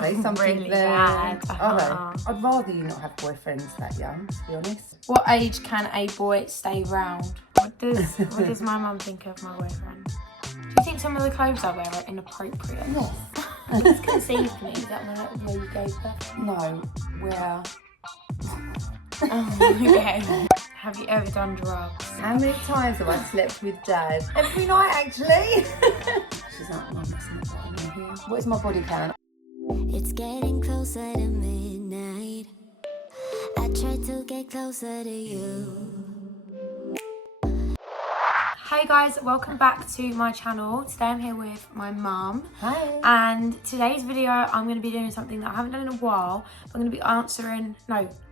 Say something really there. bad. Okay. I'd rather you not have boyfriends that young, to be honest. What age can a boy stay round? What does my mum think of my boyfriend? Do you think some of the clothes I wear are inappropriate? Yes. It's conceived me. Is that where you gave birth? No, where? Oh, okay. Have you ever done drugs? How many times have I slept with Dad? Every night, actually. She's like, Mum, that's not what I'm in here. What is my body count? It's getting closer to midnight. I try to get closer to you. Hey guys, welcome back to my channel. Today I'm here with my mum. Hi. And today's video I'm going to be doing something that I haven't done in a while. I'm going to be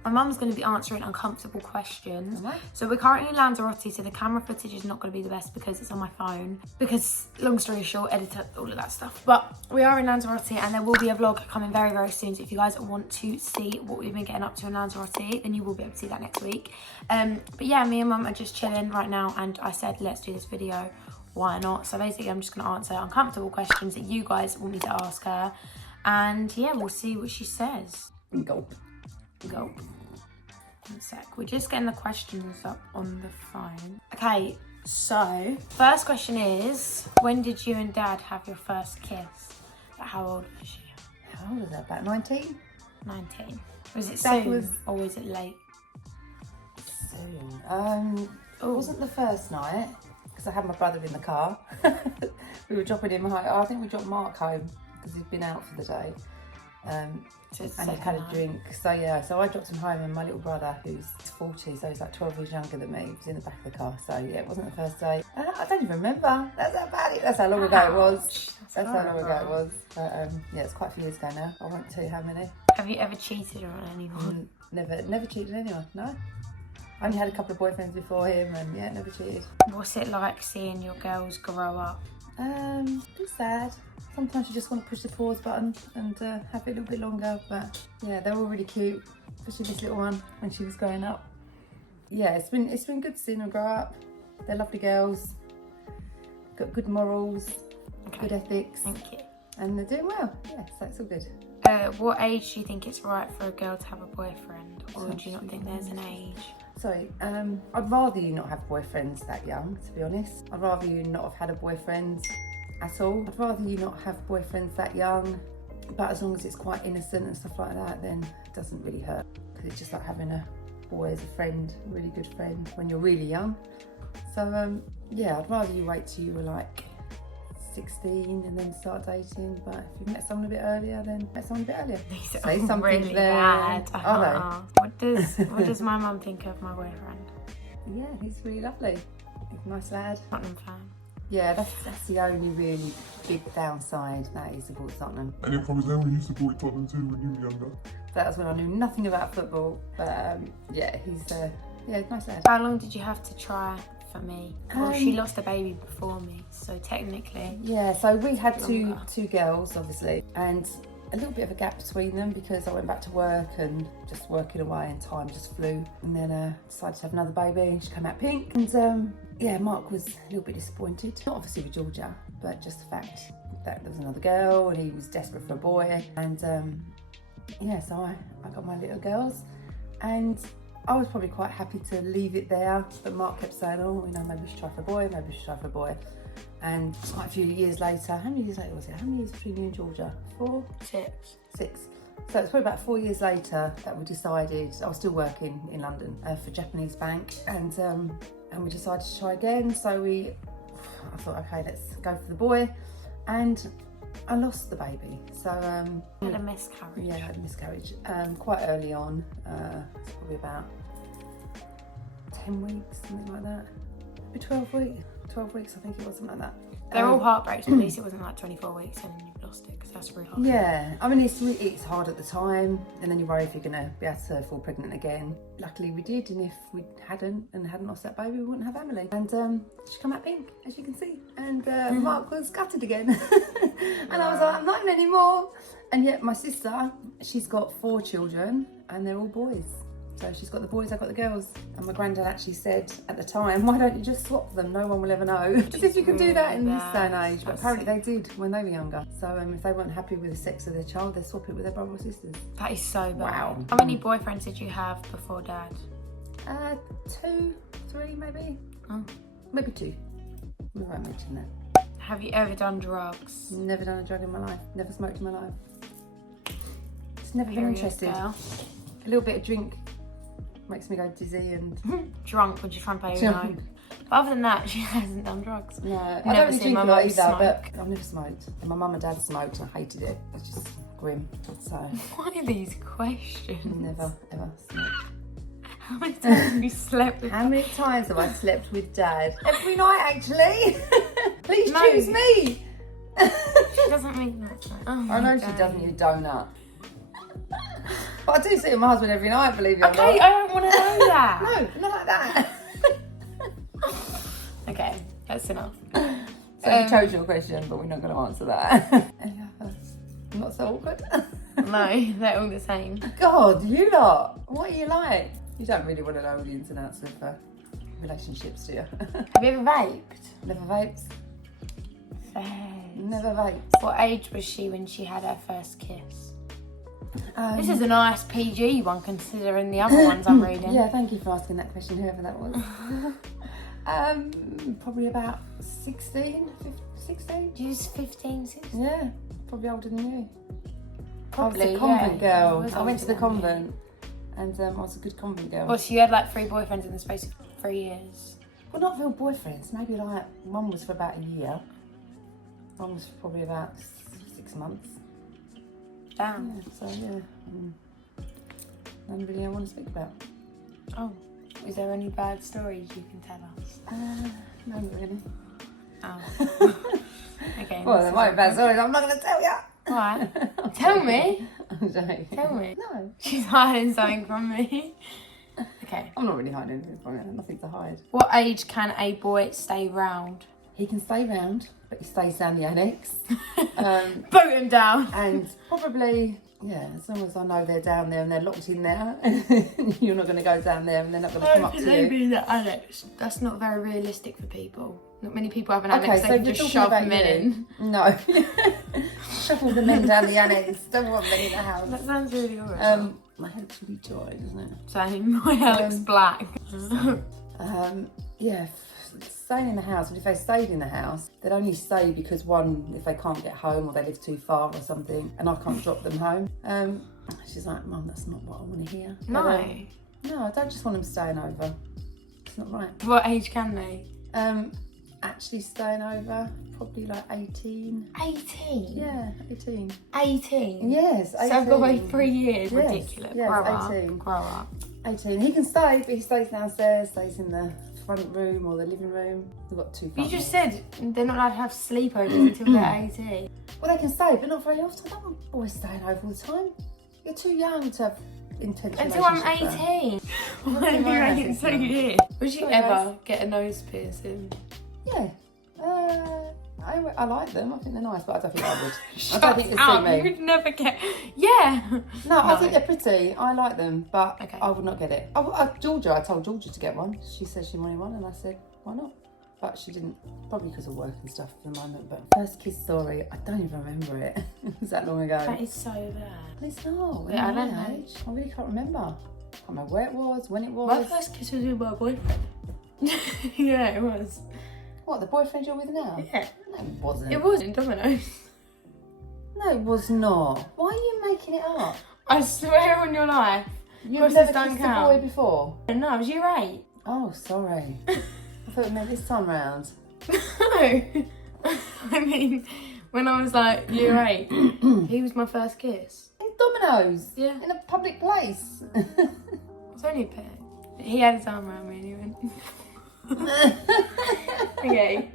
my mum's going to be answering uncomfortable questions. Right. So we're currently in Lanzarote, so the camera footage is not going to be the best because it's on my phone. Because, long story short, editor, all of that stuff. But we are in Lanzarote and there will be a vlog coming very, very soon. So if you guys want to see what we've been getting up to in Lanzarote, then you will be able to see that next week. But yeah, me and mum are just chilling right now and I said, let's do this video. Why not? So basically I'm just going to answer uncomfortable questions that you guys want me to ask her. And yeah, we'll see what she says. Gulp. Gulp. One sec. We're just getting the questions up on the phone. Okay, so first question is, when did you and Dad have your first kiss? Like, how old was you? How old was that? About 19? 19. Was it Dad soon was- or was it late? Soon. It wasn't the first night because I had my brother in the car. We were dropping him home. I think we dropped Mark home because he'd been out for the day. So it's And he'd had a drink. So yeah, so I dropped him home and my little brother, who's 40, so he's like 12 years younger than me, was in the back of the car. So yeah, it wasn't the first day. I don't even remember. That's how bad it. That's how long ago it was. That's how long ago it was. But yeah, it's quite a few years ago now. I won't tell you how many. Have you ever cheated on anyone? Never cheated on anyone, no. I only had a couple of boyfriends before him and yeah, never cheated. What's it like seeing your girls grow up? It's sad. Sometimes you just want to push the pause button and have it a little bit longer, but yeah, they're all really cute, especially this little one when she was growing up. Yeah, it's been good seeing them grow up. They're lovely girls, got good morals, good ethics. Thank you. And they're doing well. Yeah, so it's all good. What age do you think it's right for a girl to have a boyfriend, or do you not think there's an age? Sorry, I'd rather you not have boyfriends that young, to be honest. I'd rather you not have had a boyfriend at all. I'd rather you not have boyfriends that young, but as long as it's quite innocent and stuff like that, then it doesn't really hurt. Because it's just like having a boy as a friend, a really good friend, when you're really young. So yeah, I'd rather you wait till you were like 16 and then start dating, but if you met someone a bit earlier, then met someone a bit earlier. Say something really there. bad. Okay. What does my mum think of my boyfriend? Yeah, he's really lovely. He's a nice lad. Tottenham fan. Yeah, that's the only really big downside, that he supports Tottenham. And then from his own, you supported Tottenham too when you were younger. That was when I knew nothing about football, but yeah, he's a nice lad. How long did you have to try for me? Well, she lost a baby before me, so technically. Yeah, so we had Longer. two girls, obviously, and a little bit of a gap between them because I went back to work and just working away and time just flew. And then decided to have another baby. She came out pink. And yeah, Mark was a little bit disappointed. Not obviously with Georgia, but just the fact that there was another girl and he was desperate for a boy. And yeah, so I got my little girls. And I was probably quite happy to leave it there. But Mark kept saying, oh, you know, maybe we should try for a boy, maybe we should try for a boy. And quite a few years later, how many years later was it? How many years between you and Georgia? 4? 6. So it's probably about 4 years later that we decided, I was still working in London for Japanese bank, and we decided to try again. So I thought, okay, let's go for the boy, and I lost the baby. So You had a miscarriage. yeah, I had a miscarriage quite early on. It's probably about 10 weeks, something like that. Maybe 12 weeks. 12 weeks, I think it was, something like that. They're all heartbreaks, but at least it wasn't like 24 weeks and you've lost it, because that's really hard. Yeah, I mean, it's hard at the time, and then you worry if you're going to be able to fall pregnant again. Luckily we did, and if we hadn't lost that baby, we wouldn't have Emily. And she came out pink, as you can see, and Mark was gutted again. And I was like, I'm not anymore. And yet my sister, she's got 4 children, and they're all boys. So she's got the boys, I've got the girls. And my granddad actually said at the time, why don't you just swap them? No one will ever know. As if you can do that in this day and age. But apparently they did when they were younger. So if they weren't happy with the sex of their child, they'd swap it with their brother or sisters. That is so bad. Wow. How many boyfriends did you have before Dad? 2, 3 maybe. Oh. Maybe 2. We won't mention that. Have you ever done drugs? Never done a drug in my life. Never smoked in my life. Just never been Period, interested. girl. A little bit of drink makes me go dizzy and Drunk when you're trying to pay your own. But other than that, she hasn't done drugs. no, I Never don't really seen drink my a lot mum either, smoke. but I've never smoked. And my mum and dad smoked and I hated it. It's just grim. So Why are these questions? never ever smoked. How many times have you slept with? How many times have I slept with dad? Every night actually. Please No. choose me. She doesn't make that. Oh I know she doesn't, you donut. But I do see my husband every night, believe you or Okay, not. I don't want to know that. No, not like that. Okay, that's enough. So you chose your question, but we're not going to answer that. Any others? Not so awkward. No, they're all the same. God, you lot. What are you like? You don't really want to know the ins and outs of relationships, do you? Have you ever vaped? Never vapes. Fair. Never vapes. What age was she when she had her first kiss? This Um, is a nice PG one considering the other ones I'm reading. Yeah, thank you for asking that question, whoever that was. Probably about 16, 16. She was 15, 16. Yeah, probably older than you. Probably, I was a convent yeah. girl. Was I went to the older than me. convent and I was a good convent girl. Well, so you had like 3 boyfriends in the space of 3 years. Well, not real boyfriends. Maybe like one was for about a year. One was for probably about 6 months. Damn. Yeah, so yeah. None really I want to speak about. Oh, is there any bad stories you can tell us? No, not really. Oh. Okay. Well, there might be bad stories. I'm not going to tell you. Why? Tell me. I'm joking. Tell me. No, She's hiding something from me. Okay. I'm not really hiding anything from you. Nothing to hide. What age can a boy stay round? He can stay round, but he stays down the annex. Boot him down. And probably, yeah, as long as I know they're down there and they're locked in there, you're not going to go down there and they're not going to come up to you. Maybe the annex. That's not very realistic for people. Not many people have an annex. Okay, They so can we're just talking shove about men you. in. No. Shuffle the men down the annex. Don't want men in the house. That sounds really horrible. My head's really dry, doesn't it? Same. My hair looks black. Yeah, staying in the house, and if they stayed in the house, they'd only stay because one, if they can't get home or they live too far or something, and I can't drop them home. She's like, Mum, that's not what I want to hear. No. But, no, I don't just want them staying over. It's not right. What age can they? Actually staying over, probably like 18. 18? Yeah, 18. 18? Yes, 18. So I've got to wait 3 years. Yes, Ridiculous. yes, Grow 18. up. Grow up. 18. He can stay, but he stays downstairs, stays in the front room or the living room. We've got 2 front You just rooms. said they're not allowed to have sleepovers until they're 18. Well, they can stay, but not very often. I don't want boys staying over all the time. You're too young to have intense Until I'm relationships there. 18. Why Nothing are you like that, making so it's not. weird? Would you Sorry, ever guys. get a nose piercing? Yeah. I like them. I think they're nice, but I don't think I would. I Shut don't think they up, suit me. you would never get... Yeah. No, I No. think they're pretty. I like them, but Okay. I would not get it. I told Georgia to get one. She said she wanted one, and I said, why not? But she didn't, probably because of work and stuff at the moment. But first kiss story, I don't even remember it. It was that long ago. That is so bad. But it's not. Yeah, I At don't my know. age, I really can't remember. I can't remember where it was, when it was. My first kiss was with my boyfriend. Yeah, it was. What, the boyfriend you're with now? Yeah. No, it wasn't. It was in Domino's. No, it was not. Why are you making it up? I swear on your life. You've What's never this don't kissed count? a boy before? No, it was year 8. Oh, sorry. I thought it meant this time round. No. I mean, when I was like year 8, he was my first kiss. In Domino's? Yeah. In a public place? It's only a pair. He had his arm around me and he went... Okay,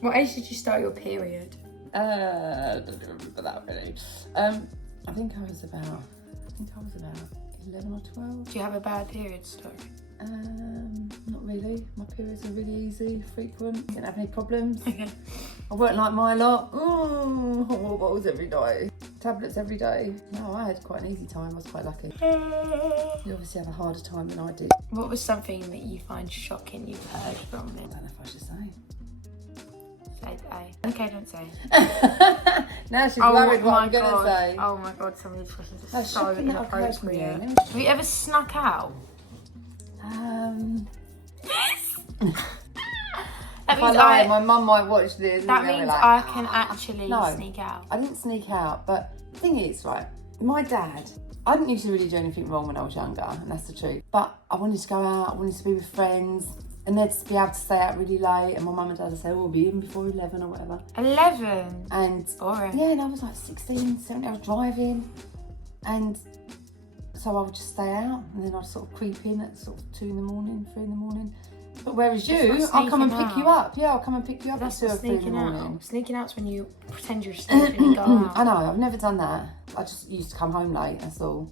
what age did you start your period? I don't remember that really. I think I was about 11 or 12. Do you have a bad period story? Not really. My periods are really easy, frequent. Didn't have any problems. Okay. I weren't like my lot. Oh, hot water bottles every day. Tablets every day. No, I had quite an easy time. I was quite lucky. You obviously have a harder time than I did. What was something that you find shocking you've heard from I it? don't know if I should say. Say A. Okay, don't say. Now she's worried what I'm going to say. Oh my god, some of these questions are No, so shocking that I've heard from you. inappropriate. Have you ever snuck out? That If I means lie, my mum might watch this. that and they'll be means like, I can actually No. sneak out. I didn't sneak out, but the thing is, right, my dad, I didn't used to really do anything wrong when I was younger, and that's the truth. But I wanted to go out, I wanted to be with friends, and they'd be able to stay out really late, and my mum and dad would say, oh, we'll be in before 11 or whatever. 11? And Boring. yeah, and I was like 16, 17, I was driving, and so I would just stay out, and then I'd sort of creep in at sort of 2 in the morning, 3 in the morning. But whereas That's you, not I'll come and sneaking pick you out. up. Yeah, I'll come and pick you up That's at 2 not or 3 in the sneaking morning. out. Sneaking out's when you pretend you're sleeping and go out. I know, I've never done that. I just used to come home late, that's all.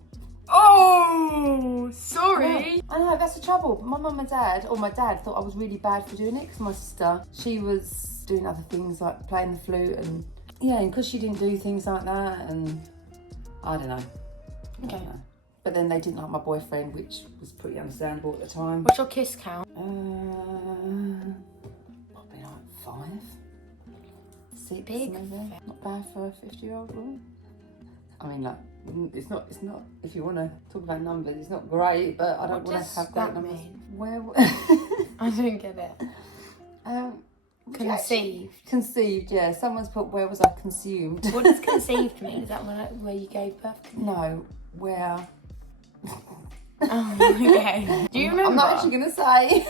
Oh, sorry. I know, that's the trouble. But my mum and dad, or my dad, thought I was really bad for doing it because my sister, she was doing other things like playing the flute and yeah, and because she didn't do things like that, and I don't know. Okay. I don't know. But then they didn't like my boyfriend, which was pretty understandable at the time. What's your kiss count? Probably like 5, 6, Big. maybe. Not bad for a 50-year-old woman. I mean, like, it's not. If you want to talk about numbers, it's not great, but I don't What want does to have that great numbers. mean? Where? I don't get it. Would you actually- Conceived. Conceived, yeah. Someone's put, where was I consumed? What does conceived mean? Is that where you gave birth to? No, where? Oh, okay. Do you remember? I'm not actually going to say.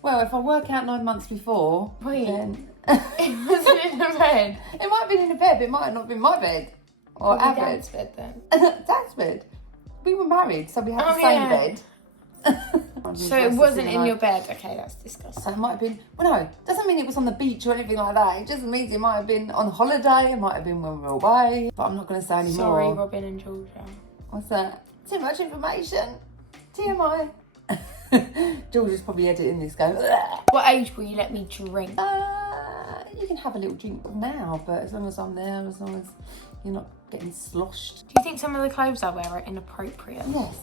Well, if I work out 9 months before, Wait. then It wasn't in the bed. it might have been in a bed, but it might not have been my bed. Or our bed. Dad's bed then. Dad's bed. We were married, so we had Oh, the same yeah. bed. So it wasn't in your bed. Okay, that's disgusting. So it might have been, well no, doesn't mean it was on the beach or anything like that. It just means it might have been on holiday, it might have been when we were away. But I'm not going to say any Sorry, more. Robin and Georgia. What's that? Too much information. TMI. Georgia's probably editing this going, "Ugh." What age will you let me drink? You can have a little drink now, but as long as I'm there, as long as you're not getting sloshed. Do you think some of the clothes I wear are inappropriate? Yes.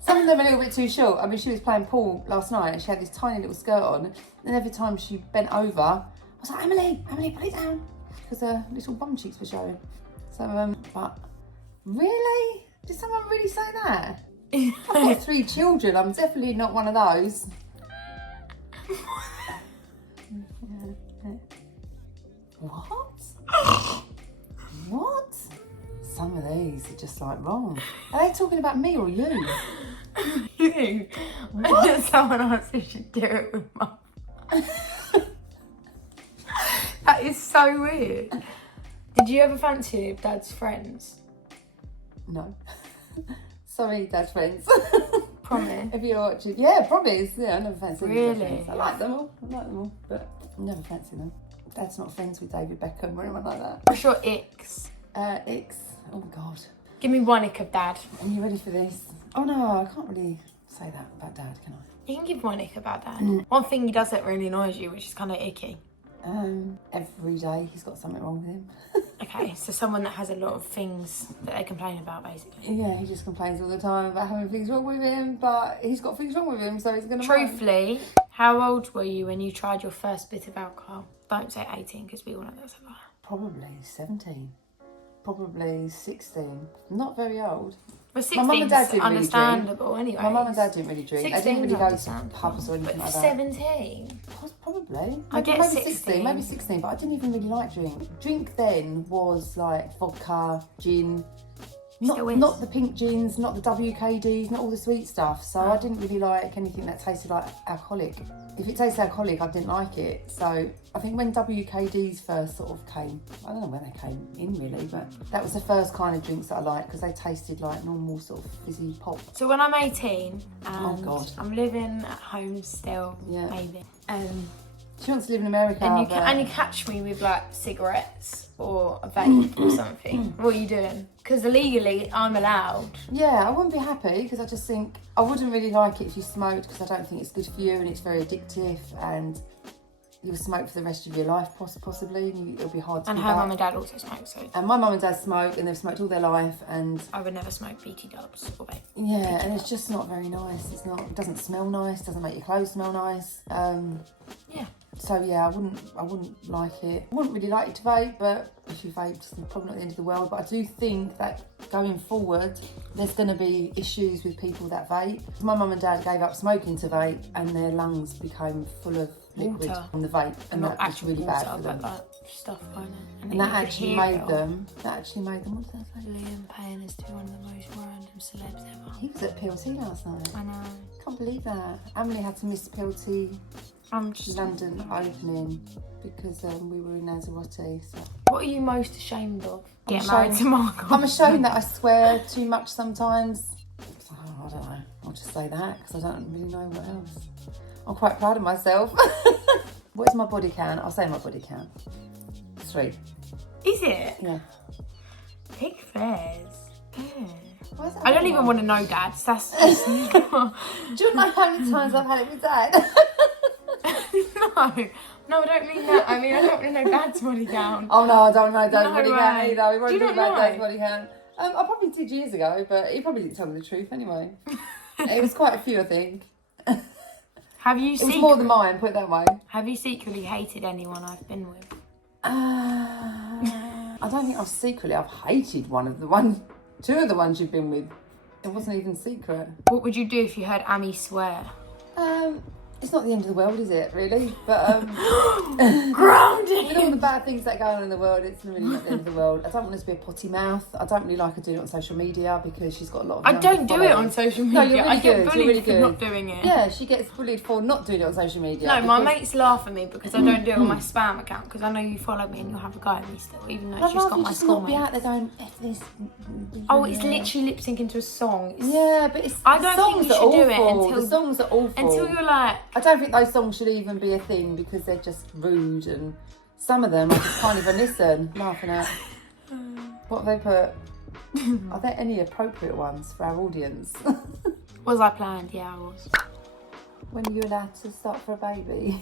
Some of them are a little bit too short. I mean, she was playing pool last night and she had this tiny little skirt on. And every time she bent over, I was like, Emily, put it down. Because her little bum cheeks were showing. So, but really? Did someone really say that? I've got 3 children. I'm definitely not one of those. What? What? Some of these are just like wrong. Are they talking about me or you? You. What? Someone else who should do it with mum. That is so weird. Did you ever fancy any of Dad's friends? No. Sorry, Dad's friends. Promise. If you're watching, yeah, promise. Yeah, I never fancy any Dad's Really? friends. I like them all, but I never fancy them. Dad's not friends with David Beckham or anyone like that. What's your icks? Icks. Oh God. Give me one ick of Dad. Are you ready for this? Oh no, I can't really say that about Dad, can I? You can give one ick about Dad. One thing he does that really annoys you, which is kind of icky. Every day he's got something wrong with him. Okay, so someone that has a lot of things that they complain about, basically. Yeah, he just complains all the time about having things wrong with him, but he's got things wrong with him, so he's gonna. Truthfully, how old were you when you tried your first bit of alcohol? Don't say 18, because we all know that's a lie. Probably 17. Probably 16. Not very old. Well, My mum 16 and dad is didn't really understandable anyway. My mum and dad didn't really drink. They didn't 16 really is go to understandable. pubs or anything But like that. 17? Probably. I get maybe 16. Maybe 16, but I didn't even really like drink. Drink then was like vodka, gin. Still is. Not the pink gins, not the WKDs, not all the sweet stuff. So I didn't really like anything that tasted like alcoholic. If it tasted alcoholic, I didn't like it. So I think when WKDs first sort of came, I don't know when they came in really, but that was the first kind of drinks that I liked because they tasted like normal sort of fizzy pop. So when I'm 18 and Oh, God. I'm living at home still, Yeah. maybe, She wants to live in America. And you catch me with like cigarettes or a vape or something. What are you doing? Because legally I'm allowed. Yeah, I wouldn't be happy because I just think I wouldn't really like it if you smoked because I don't think it's good for you and it's very addictive and you'll smoke for the rest of your life possibly and it'll be hard to And give her up. mum and dad also smoke, so. And my mum and dad smoke and they've smoked all their life and... I would never smoke BT dubs or vape. Yeah, and it's just not very nice. It doesn't smell nice, doesn't make your clothes smell nice. Yeah. So yeah, I wouldn't like it. I wouldn't really like you to vape, but if you vape, it's probably not the end of the world. But I do think that going forward, there's going to be issues with people that vape. My mum and dad gave up smoking to vape, and their lungs became full of liquid Water. from the vape, and Not that was really bad for them. But stuff going on. And that actually made them. What did I say? Liam Payne is one of the most random celebs ever. He was at PLT last night. I know. Can't believe that. Emily had to miss PLT I'm just. London opening because we were in Lanzarote. So What are you most ashamed of? I'm Get married to Mark. I'm ashamed that I swear too much sometimes. So, I don't know. I'll just say that because I don't really know what else. I'm quite proud of myself. What is my body count? I'll say my body count. 3. Is it? Yeah. Pig fairs. Why is that I don't even want to know, Dad. That's Do you know how many times I've had it with Dad? No, I don't mean that. I mean, I don't want to know Dad's body count. Oh no, I don't know Dad's No body way. count either. We won't Do you do not about know? Dad's body count. I probably did years ago, but he probably didn't tell me the truth anyway. It was quite a few, I think. Have you It was more than mine, put it that way. Have you secretly hated anyone I've been with? I don't think I've hated two of the ones you've been with. It wasn't even secret. What would you do if you heard Ami swear? It's not the end of the world, is it, really? But Grounded! with all the bad things that go on in the world, it's really not the end of the world. I don't want her to be a potty mouth. I don't really like her doing it on social media because she's got a lot of I younger don't do it followers. on social No, media. you're really I get good. bullied You're really for good. not doing it. Yeah, she gets bullied for not doing it on social media. No, my because- mates laugh at me because I don't do it on my spam account because I know you follow me and you'll have a go at me still, even though it's I'd just rather got you my just school not be out mates. there going, F this. Oh, it's literally lip sync into a song. Yeah, but it's I don't think you should do it The songs are awful. until you're like... I don't think those songs should even be a thing because they're just rude and some of them I just can't even listen. Laughing at. What have they put? Are there any appropriate ones for our audience? Was I planned? Yeah, I was. When are you allowed to start for a baby?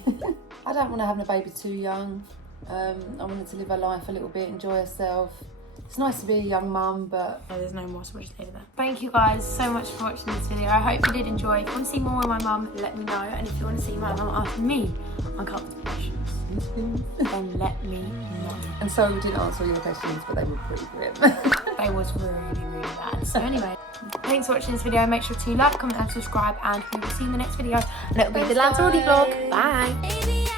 I don't want to have a baby too young. I wanted to live her life a little bit, enjoy herself. It's nice to be a young mum, but... No, there's no more, so we'll just leave it there. Thank you guys so much for watching this video. I hope you did enjoy. If you want to see more of my mum, let me know. And if you want to see my mum after me on Carpet Questions, then let me know. And so we didn't answer all your questions, but they were pretty grim. They was really, really bad. So anyway, thanks for watching this video. Make sure to like, comment and subscribe. And we will see you in the next video. And it'll be the Lanzarote vlog. Bye. Baby,